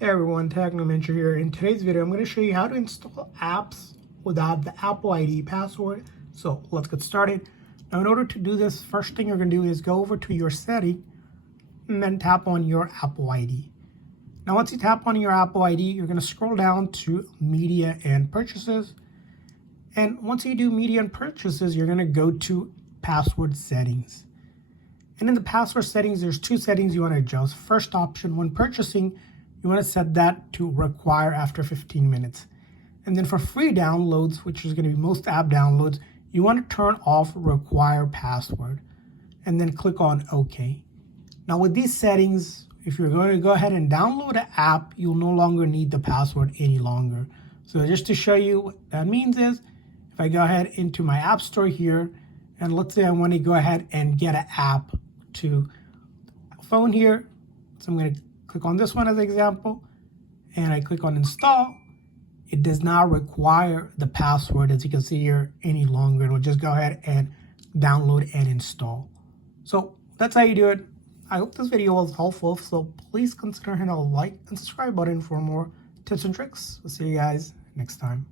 Hey everyone, Technomentary here. In today's video, I'm going to show you how to install apps without the Apple ID password. So let's get started. Now, in order to do this, first thing you're going to do is go over to your setting and then tap on your Apple ID. Now, once you tap on your Apple ID, you're going to scroll down to Media and Purchases. And once you do Media and Purchases, you're going to go to Password Settings. And in the password settings, there's two settings you want to adjust. First option, when purchasing, you want to set that to require after 15 minutes. And then for free downloads, which is going to be most app downloads, you want to turn off require password and then click on OK. Now with these settings, if you're going to go ahead and download an app, you'll no longer need the password any longer. So just to show you what that means is, if I go ahead into my app store here, and let's say I want to go ahead and get an app to phone here. So I'm going to click on this one as an example, and I click on install. It does not require the password, as you can see here, any longer. It'll just go ahead and download and install. So that's how you do it. I hope this video was helpful, so please consider hitting a like and subscribe button for more tips and tricks. We'll see you guys next time.